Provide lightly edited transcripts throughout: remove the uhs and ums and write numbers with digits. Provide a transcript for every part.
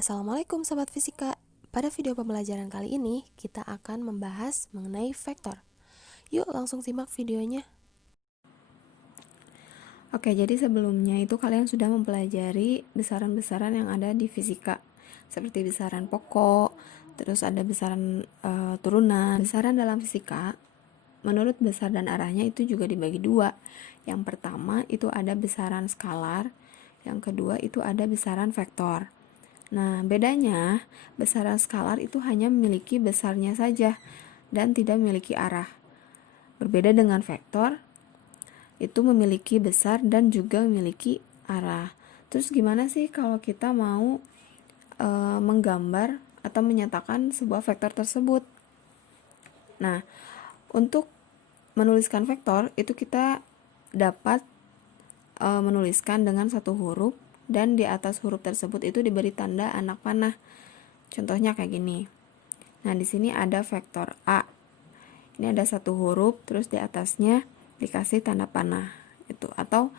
Assalamualaikum Sobat Fisika. Pada video pembelajaran kali ini, kita akan membahas mengenai vektor. Yuk langsung simak videonya. Oke, jadi sebelumnya itu kalian sudah mempelajari besaran-besaran yang ada di fisika. Seperti besaran pokok, terus ada besaran turunan. Besaran dalam fisika, menurut besar dan arahnya itu juga dibagi dua. Yang pertama itu ada besaran skalar, yang kedua itu ada besaran vektor. Nah, bedanya besaran skalar itu hanya memiliki besarnya saja dan tidak memiliki arah. Berbeda dengan vektor, itu memiliki besar dan juga memiliki arah. Terus gimana sih kalau kita mau menggambar atau menyatakan sebuah vektor tersebut? Nah, untuk menuliskan vektor itu kita dapat menuliskan dengan satu huruf dan di atas huruf tersebut itu diberi tanda anak panah. Contohnya kayak gini. Nah, di sini ada vektor A. Ini ada satu huruf, terus di atasnya dikasih tanda panah. Itu atau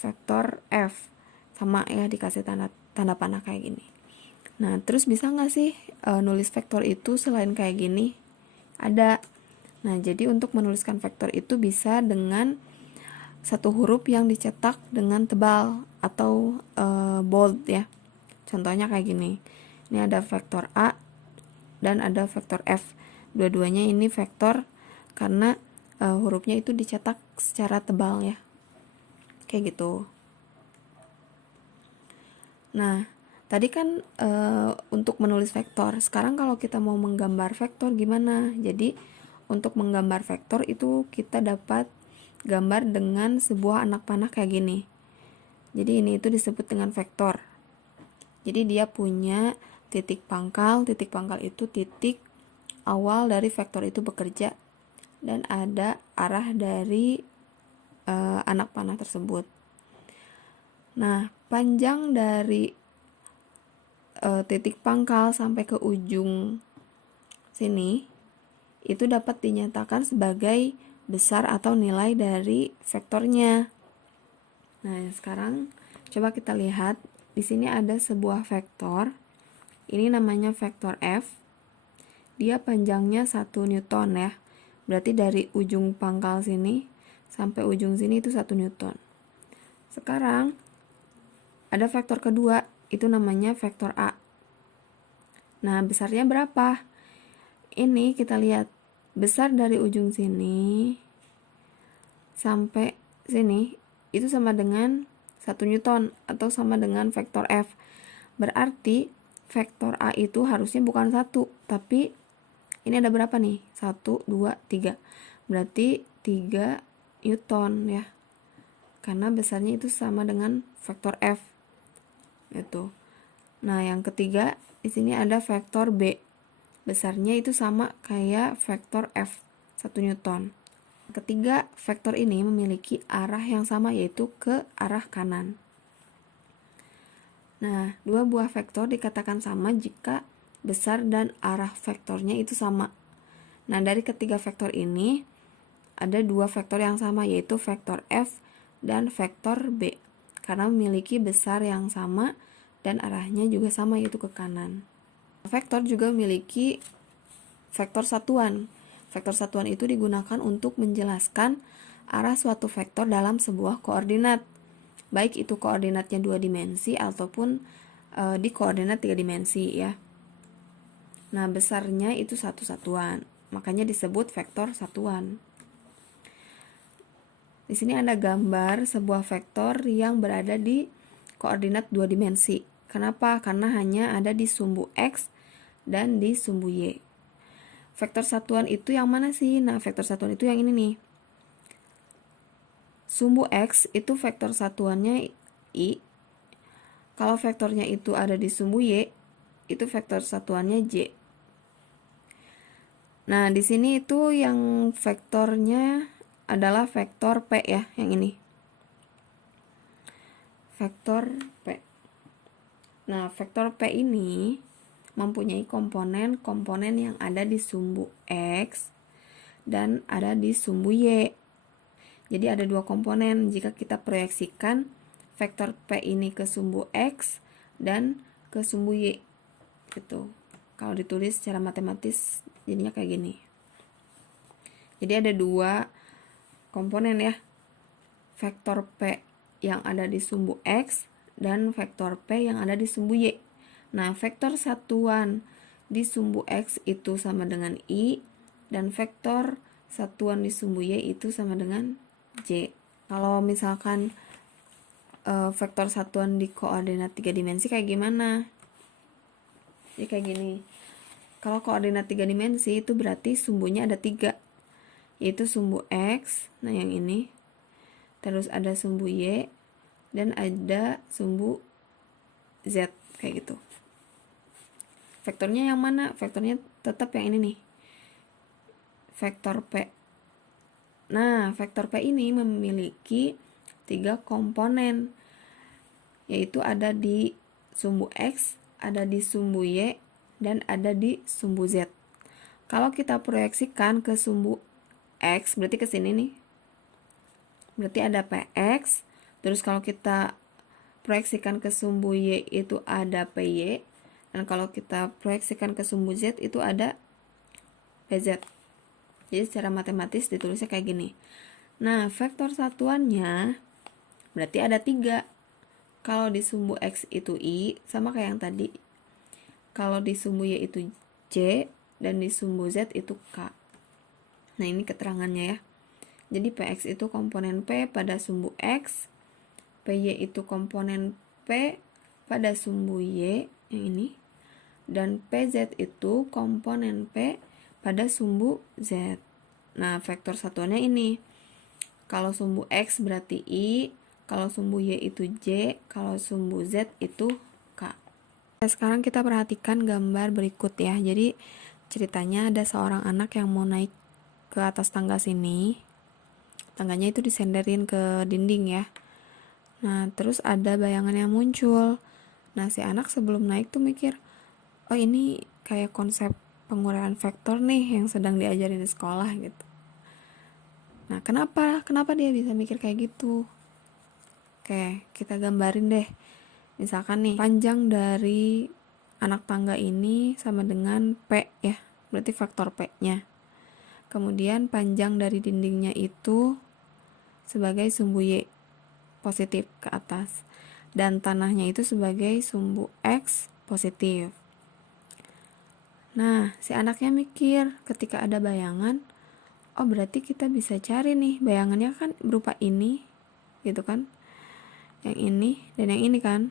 vektor F. Sama ya, dikasih tanda panah kayak gini. Nah, terus bisa nggak sih nulis vektor itu selain kayak gini? Ada. Nah, jadi untuk menuliskan vektor itu bisa dengan satu huruf yang dicetak dengan tebal atau bold ya. Contohnya kayak gini. Ini ada vektor A dan ada vektor F. Dua-duanya ini vektor karena hurufnya itu dicetak secara tebal ya. Kayak gitu. Nah, tadi kan untuk menulis vektor. Sekarang kalau kita mau menggambar vektor gimana? Jadi, untuk menggambar vektor itu kita dapat gambar dengan sebuah anak panah kayak gini. Jadi ini itu disebut dengan vektor. Jadi dia punya titik pangkal itu titik awal dari vektor itu bekerja dan ada arah dari anak panah tersebut. Nah, panjang dari titik pangkal sampai ke ujung sini itu dapat dinyatakan sebagai besar atau nilai dari vektornya. Nah, sekarang coba kita lihat. Di sini ada sebuah vektor. Ini namanya vektor F. Dia panjangnya 1 Newton ya. Berarti dari ujung pangkal sini sampai ujung sini itu 1 Newton. Sekarang ada vektor kedua, itu namanya vektor A. Nah, besarnya berapa? Ini kita lihat. Besar dari ujung sini sampai sini itu sama dengan 1 Newton atau sama dengan vektor F. Berarti vektor A itu harusnya bukan 1, tapi ini ada berapa nih? 1, 2, 3. Berarti 3 Newton ya. Karena besarnya itu sama dengan vektor F. Itu. Nah, yang ketiga di sini ada vektor B. Besarnya itu sama kayak vektor F, 1 Newton. Ketiga, vektor ini memiliki arah yang sama yaitu ke arah kanan. Nah, dua buah vektor dikatakan sama jika besar dan arah vektornya itu sama. Nah, dari ketiga vektor ini ada dua vektor yang sama yaitu vektor F dan vektor B karena memiliki besar yang sama dan arahnya juga sama yaitu ke kanan. Vektor juga memiliki vektor satuan. Vektor satuan itu digunakan untuk menjelaskan arah suatu vektor dalam sebuah koordinat. Baik itu koordinatnya 2 dimensi ataupun di koordinat 3 dimensi ya. Nah, besarnya itu satu satuan. Makanya disebut vektor satuan. Di sini ada gambar sebuah vektor yang berada di koordinat 2 dimensi. Kenapa? Karena hanya ada di sumbu X dan di sumbu Y. Vektor satuan itu yang mana sih? Nah, vektor satuan itu yang ini nih. Sumbu X itu vektor satuannya I. Kalau vektornya itu ada di sumbu Y, itu vektor satuannya J. Nah, di sini itu yang vektornya adalah vektor P ya, yang ini. Vektor P. Nah, vektor P ini mempunyai komponen-komponen yang ada di sumbu X dan ada di sumbu Y. Jadi ada dua komponen jika kita proyeksikan vektor P ini ke sumbu X dan ke sumbu Y. gitu. Kalau ditulis secara matematis jadinya kayak gini. Jadi ada dua komponen ya, vektor P yang ada di sumbu X dan vektor P yang ada di sumbu Y. Nah, vektor satuan di sumbu X itu sama dengan I, dan vektor satuan di sumbu Y itu sama dengan J. Kalau misalkan vektor satuan di koordinat 3 dimensi kayak gimana? Jadi kayak gini. Kalau koordinat 3 dimensi itu berarti sumbunya ada 3, yaitu sumbu X, nah yang ini, terus ada sumbu Y, dan ada sumbu Z, kayak gitu. Vektornya yang mana? Vektornya tetap yang ini nih, vektor P. Nah, vektor P ini memiliki 3 komponen, yaitu ada di sumbu X, ada di sumbu Y, dan ada di sumbu Z. Kalau kita proyeksikan ke sumbu X, berarti ke sini nih. Berarti ada PX. Terus kalau kita proyeksikan ke sumbu Y itu ada PY. Dan kalau kita proyeksikan ke sumbu Z itu ada PZ. Jadi secara matematis ditulisnya kayak gini. Nah, vektor satuannya berarti ada 3. Kalau di sumbu X itu I, sama kayak yang tadi. Kalau di sumbu Y itu J, dan di sumbu Z itu K. Nah, ini keterangannya ya. Jadi PX itu komponen P pada sumbu X, PY itu komponen P pada sumbu Y, yang ini, dan PZ itu komponen P pada sumbu Z. Nah, vektor satuannya ini. Kalau sumbu X berarti I, kalau sumbu Y itu J, kalau sumbu Z itu K. Nah, sekarang kita perhatikan gambar berikut ya. Jadi ceritanya ada seorang anak yang mau naik ke atas tangga sini. Tangganya itu disenderin ke dinding ya. Nah, terus ada bayangan yang muncul. Nah, si anak sebelum naik tuh mikir, oh ini kayak konsep penguraian vektor nih yang sedang diajarin di sekolah gitu. Nah, kenapa dia bisa mikir kayak gitu? Oke, kita gambarin deh. Misalkan nih, panjang dari anak tangga ini sama dengan P ya, berarti vektor P-nya. Kemudian panjang dari dindingnya itu sebagai sumbu Y positif ke atas, dan tanahnya itu sebagai sumbu X positif. Nah, si anaknya mikir ketika ada bayangan, oh berarti kita bisa cari nih, bayangannya kan berupa ini gitu kan, yang ini dan yang ini kan.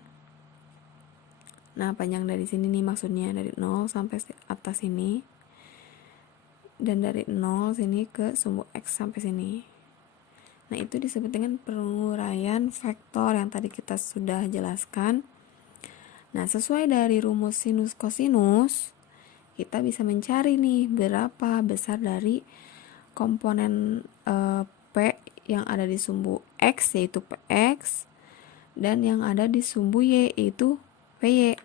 Nah, panjang dari sini nih maksudnya dari 0 sampai atas sini, dan dari 0 sini ke sumbu X sampai sini. Nah, itu disebut dengan penguraian vektor yang tadi kita sudah jelaskan. Nah, sesuai dari rumus sinus kosinus, kita bisa mencari nih berapa besar dari komponen P yang ada di sumbu X yaitu Px, dan yang ada di sumbu Y yaitu Py.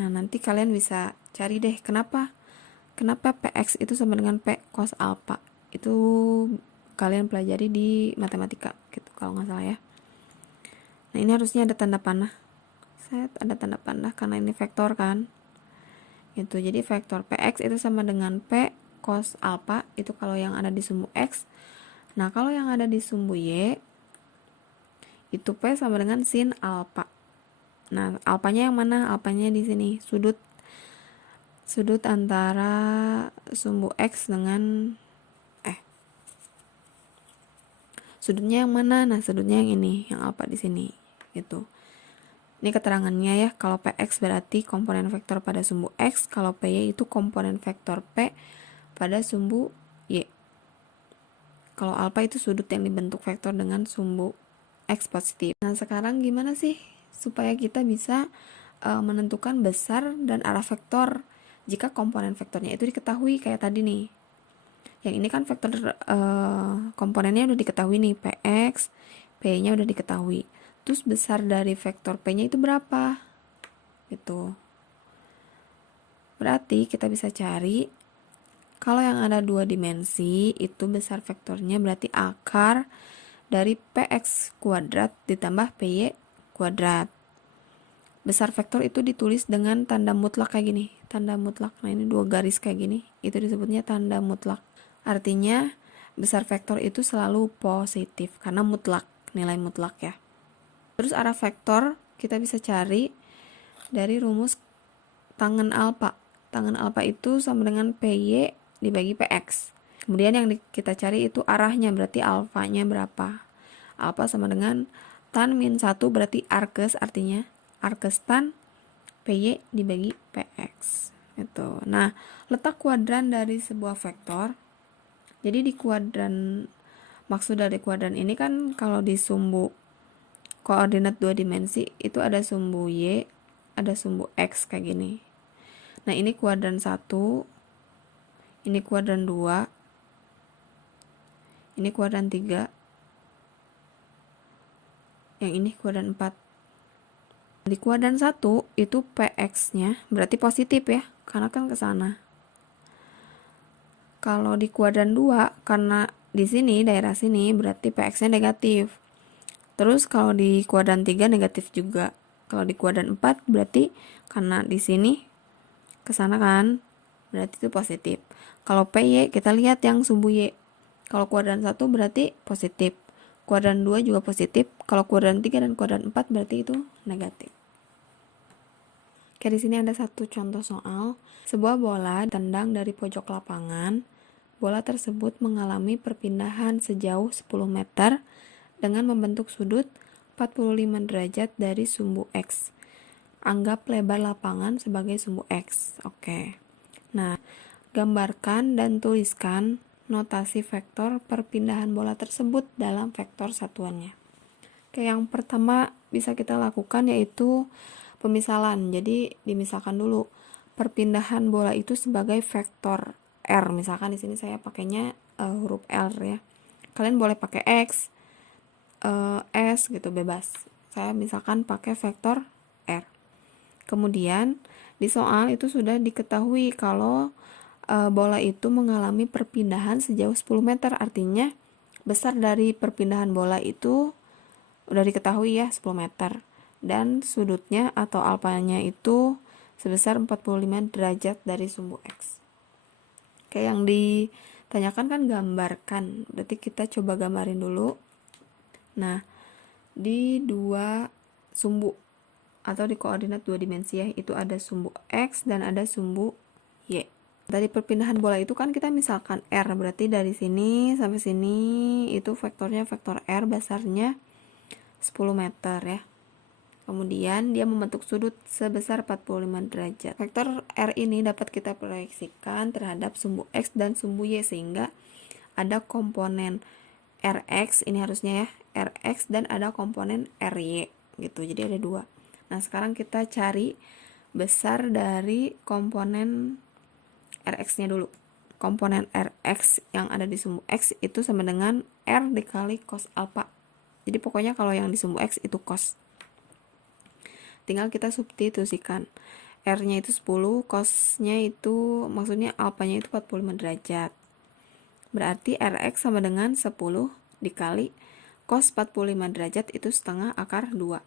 Nah, nanti kalian bisa cari deh kenapa Px itu sama dengan P cos alpha. Itu kalian pelajari di matematika gitu kalau nggak salah ya. Nah, ini harusnya ada tanda panah. Ada tanda panah karena ini vektor kan. Itu jadi vektor Px itu sama dengan P cos alpha itu kalau yang ada di sumbu X. Nah, kalau yang ada di sumbu Y itu P sama dengan sin alpha. Nah, alpanya yang mana? Alpanya di sini, sudut antara sumbu X dengan sudutnya yang mana? Nah, sudutnya yang ini, yang alpha di sini gitu. Ini keterangannya ya, kalau Px berarti komponen vektor pada sumbu X, kalau Py itu komponen vektor P pada sumbu Y. Kalau alpha itu sudut yang dibentuk vektor dengan sumbu X positif. Nah, sekarang gimana sih supaya kita bisa menentukan besar dan arah vektor jika komponen vektornya itu diketahui kayak tadi nih. Yang ini kan vektor komponennya udah diketahui nih, Px, P-nya udah diketahui. Terus besar dari vektor P-nya itu berapa? Gitu. Berarti kita bisa cari kalau yang ada 2 dimensi itu besar vektornya berarti akar dari Px kuadrat ditambah Py kuadrat. besar vektor itu ditulis dengan tanda mutlak kayak gini, tanda mutlak. Nah, ini 2 garis kayak gini, itu disebutnya tanda mutlak. Artinya besar vektor itu selalu positif karena mutlak, nilai mutlak ya. Terus arah vektor kita bisa cari dari rumus tangen alfa. Tangen alfa itu sama dengan PY dibagi PX. Kemudian yang kita cari itu arahnya, berarti alfanya berapa. Alfa sama dengan tan min 1 berarti arkes, artinya arkes tan PY dibagi PX. Itu. Nah, letak kuadran dari sebuah vektor. Jadi di kuadran, maksud dari kuadran ini kan kalau di sumbu koordinat 2 dimensi itu ada sumbu Y, ada sumbu X kayak gini. Nah, ini kuadran 1, ini kuadran 2, ini kuadran 3, yang ini kuadran 4. Di kuadran 1 itu PX-nya berarti positif ya, karena kan ke sana. Kalau di kuadran 2, karena di sini daerah sini berarti PX-nya negatif. Terus kalau di kuadran 3 negatif juga. Kalau di kuadran 4 berarti karena di sini ke sana kan, berarti itu positif. Kalau PY kita lihat yang sumbu Y. Kalau kuadran 1 berarti positif. Kuadran 2 juga positif. Kalau kuadran 3 dan kuadran 4 berarti itu negatif. Oke, di sini ada satu contoh soal. Sebuah bola ditendang dari pojok lapangan. Bola tersebut mengalami perpindahan sejauh 10 meter dengan membentuk sudut 45 derajat dari sumbu X. Anggap lebar lapangan sebagai sumbu X. Oke. Nah, gambarkan dan tuliskan notasi vektor perpindahan bola tersebut dalam vektor satuannya. Oke, yang pertama bisa kita lakukan yaitu pemisalan. Jadi dimisalkan dulu perpindahan bola itu sebagai vektor R. Misalkan di sini saya pakainya huruf L ya. Kalian boleh pakai X, S gitu, bebas. Saya misalkan pakai vektor R. Kemudian di soal itu sudah diketahui kalau bola itu mengalami perpindahan sejauh 10 meter, artinya besar dari perpindahan bola itu udah diketahui ya, 10 meter, dan sudutnya atau alfanya itu sebesar 45 derajat dari sumbu X. Kayak yang ditanyakan kan gambarkan, berarti kita coba gambarin dulu. Nah, di dua sumbu atau di koordinat 2 dimensi ya, itu ada sumbu X dan ada sumbu Y. Dari perpindahan bola itu kan kita misalkan R, berarti dari sini sampai sini itu vektornya vektor R, besarnya 10 meter ya. Kemudian dia membentuk sudut sebesar 45 derajat. Vektor R ini dapat kita proyeksikan terhadap sumbu X dan sumbu Y, sehingga ada komponen Rx, ini harusnya ya, Rx, dan ada komponen Ry gitu. Jadi ada 2. Nah, sekarang kita cari besar dari komponen Rx-nya dulu. Komponen Rx yang ada di sumbu X itu sama dengan R dikali cos alpha. Jadi pokoknya kalau yang di sumbu X itu cos. Tinggal kita substitusikan. R-nya itu 10, cos-nya itu, maksudnya alpanya itu 45 derajat. Berarti Rx sama dengan 10 dikali cos 45 derajat itu setengah akar 2.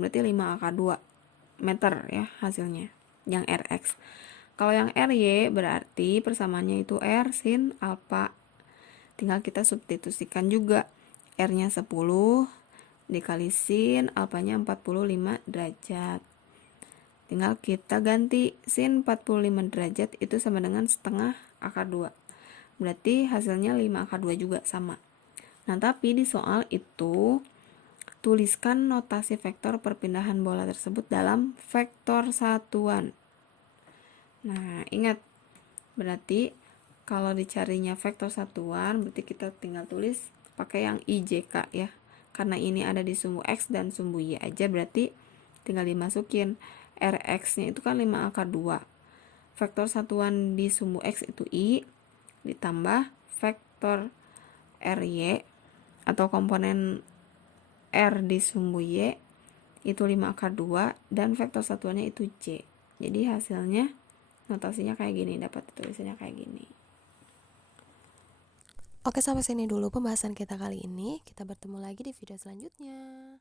Berarti 5 akar 2 meter ya hasilnya, yang Rx. Kalau yang Ry berarti persamaannya itu R sin alpha. Tinggal kita substitusikan juga. R-nya 10 dikali sin, alpanya 45 derajat. Tinggal kita ganti sin 45 derajat itu sama dengan setengah akar 2. Berarti hasilnya 5 akar 2 juga sama. Nah, tapi di soal itu tuliskan notasi vektor perpindahan bola tersebut dalam vektor satuan. Nah, ingat, berarti kalau dicarinya vektor satuan berarti kita tinggal tulis pakai yang IJK ya. Karena ini ada di sumbu X dan sumbu Y aja, berarti tinggal dimasukin Rx-nya itu kan 5 akar 2. Vektor satuan di sumbu X itu I, ditambah vektor Ry atau komponen R di sumbu Y itu 5 akar 2, dan vektor satuannya itu J. Jadi hasilnya notasinya kayak gini, dapat tulisannya kayak gini. Oke, sampai sini dulu pembahasan kita kali ini. Kita bertemu lagi di video selanjutnya.